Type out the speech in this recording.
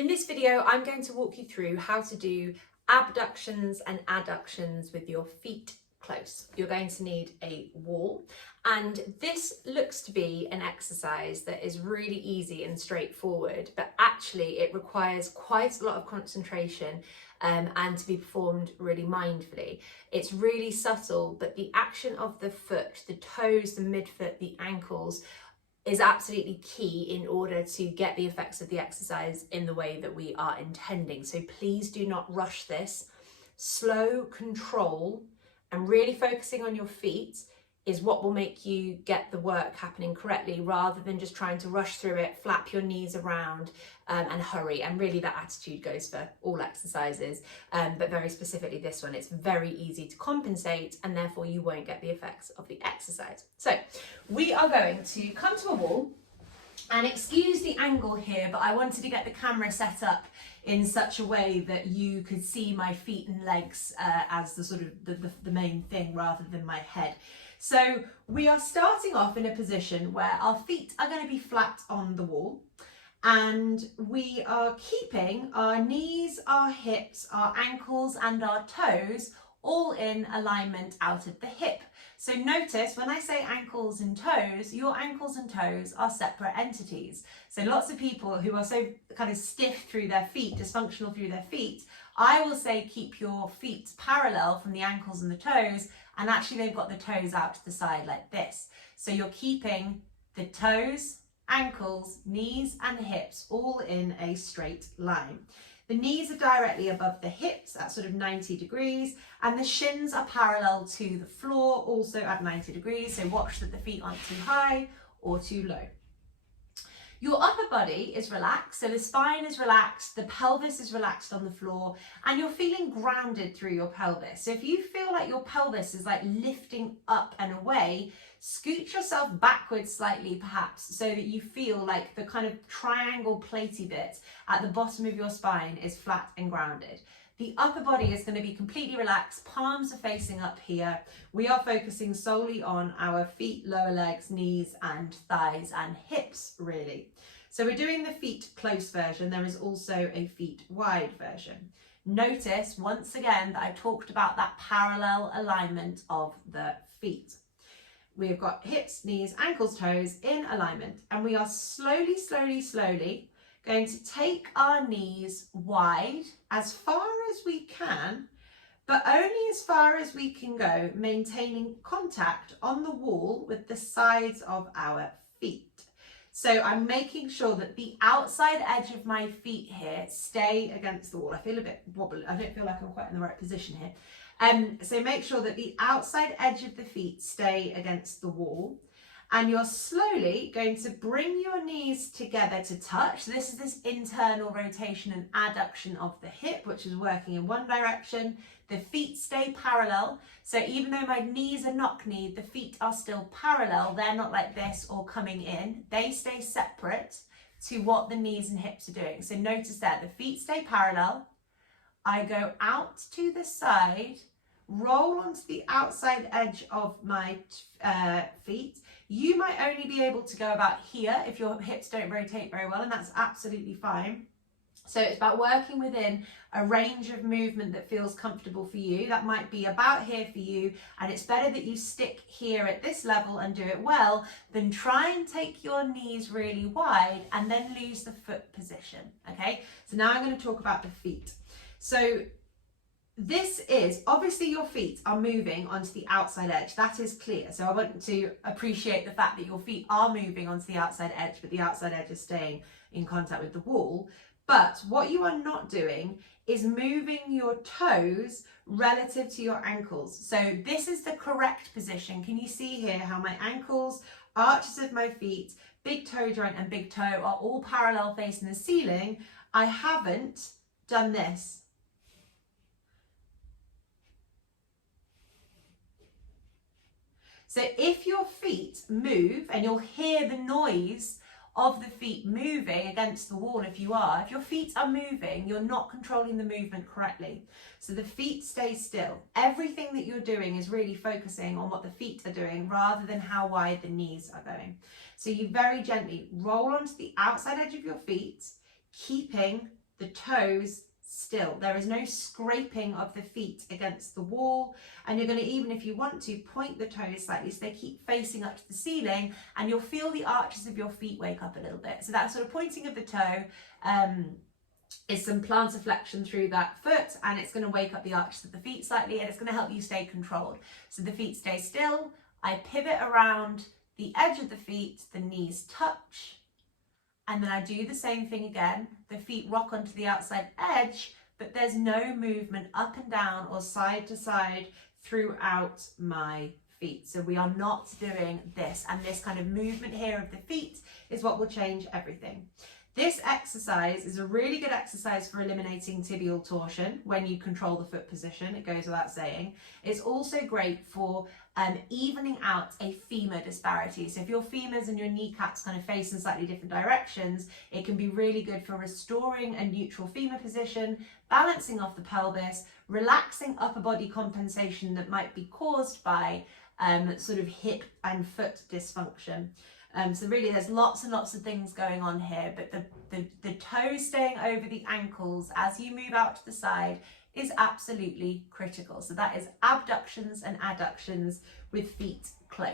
In this video, I'm going to walk you through how to do abductions and adductions with your feet close. You're going to need a wall, and this looks to be an exercise that is really easy and straightforward, but actually it requires quite a lot of concentration and to be performed really mindfully. It's really subtle, but the action of the foot, the toes, the midfoot, the ankles is absolutely key in order to get the effects of the exercise in the way that we are intending. So please do not rush this. Slow control and really focusing on your feet is what will make you get the work happening correctly, rather than just trying to rush through it, flap your knees around and hurry. And really that attitude goes for all exercises, but very specifically this one. It's very easy to compensate and therefore you won't get the effects of the exercise. So we are going to come to a wall, and excuse the angle here, but I wanted to get the camera set up in such a way that you could see my feet and legs as the sort of the main thing rather than my head. So we are starting off in a position where our feet are going to be flat on the wall, and we are keeping our knees, our hips, our ankles and our toes all in alignment out at the hip. So notice when I say ankles and toes, your ankles and toes are separate entities. So lots of people who are so kind of stiff through their feet, dysfunctional through their feet, I will say keep your feet parallel from the ankles and the toes, and actually they've got the toes out to the side like this. So you're keeping the toes, ankles, knees and hips all in a straight line. The knees are directly above the hips at sort of 90 degrees, and the shins are parallel to the floor, also at 90 degrees. So watch that the feet aren't too high or too low. Your upper body is relaxed, so the spine is relaxed, the pelvis is relaxed on the floor, and you're feeling grounded through your pelvis. So if you feel like your pelvis is like lifting up and away, scoot yourself backwards slightly perhaps, so that you feel like the kind of triangle platey bit at the bottom of your spine is flat and grounded. The upper body is going to be completely relaxed, palms are facing up here. We are focusing solely on our feet, lower legs, knees and thighs and hips really. So we're doing the feet close version. There is also a feet wide version. Notice once again that I talked about that parallel alignment of the feet. We've got hips, knees, ankles, toes in alignment, and we are slowly going to take our knees wide as far as we can, but only as far as we can go, maintaining contact on the wall with the sides of our feet. So I'm making sure that the outside edge of my feet here stay against the wall. I feel a bit wobbly. I don't feel like I'm quite in the right position here. So make sure that the outside edge of the feet stay against the wall. And you're slowly going to bring your knees together to touch. So this is this internal rotation and adduction of the hip, which is working in one direction. The feet stay parallel. So even though my knees are knock-kneed, the feet are still parallel. They're not like this or coming in. They stay separate to what the knees and hips are doing. So notice that the feet stay parallel. I go out to the side, roll onto the outside edge of my feet. You might only be able to go about here if your hips don't rotate very well, and that's absolutely fine. So it's about working within a range of movement that feels comfortable for you. That might be about here for you, and it's better that you stick here at this level and do it well than try and take your knees really wide and then lose the foot position. Okay, so now I'm going to talk about the feet. So this is, obviously your feet are moving onto the outside edge. That is clear. So I want to appreciate the fact that your feet are moving onto the outside edge, but the outside edge is staying in contact with the wall. But what you are not doing is moving your toes relative to your ankles. So this is the correct position. Can you see here how my ankles, arches of my feet, big toe joint and big toe are all parallel facing the ceiling? I haven't done this. So if your feet move, and you'll hear the noise of the feet moving against the wall if your feet are moving, you're not controlling the movement correctly. So the feet stay still. Everything that you're doing is really focusing on what the feet are doing rather than how wide the knees are going. So you very gently roll onto the outside edge of your feet, keeping the toes still. There is no scraping of the feet against the wall, and you're going to, even if you want to, point the toes slightly so they keep facing up to the ceiling, and you'll feel the arches of your feet wake up a little bit. So that sort of pointing of the toe is some plantar flexion through that foot, and it's going to wake up the arches of the feet slightly, and it's going to help you stay controlled. So the feet stay still, I pivot around the edge of the feet, the knees touch, and then I do the same thing again. The feet rock onto the outside edge, but there's no movement up and down or side to side throughout my feet. So we are not doing this, and this kind of movement here of the feet is what will change everything. This exercise is a really good exercise for eliminating tibial torsion when you control the foot position, it goes without saying. It's also great for evening out a femur disparity. So if your femurs and your kneecaps kind of face in slightly different directions, it can be really good for restoring a neutral femur position, balancing off the pelvis, relaxing upper body compensation that might be caused by sort of hip and foot dysfunction. So really there's lots and lots of things going on here, but the toes staying over the ankles as you move out to the side is absolutely critical. So that is abductions and adductions with feet close.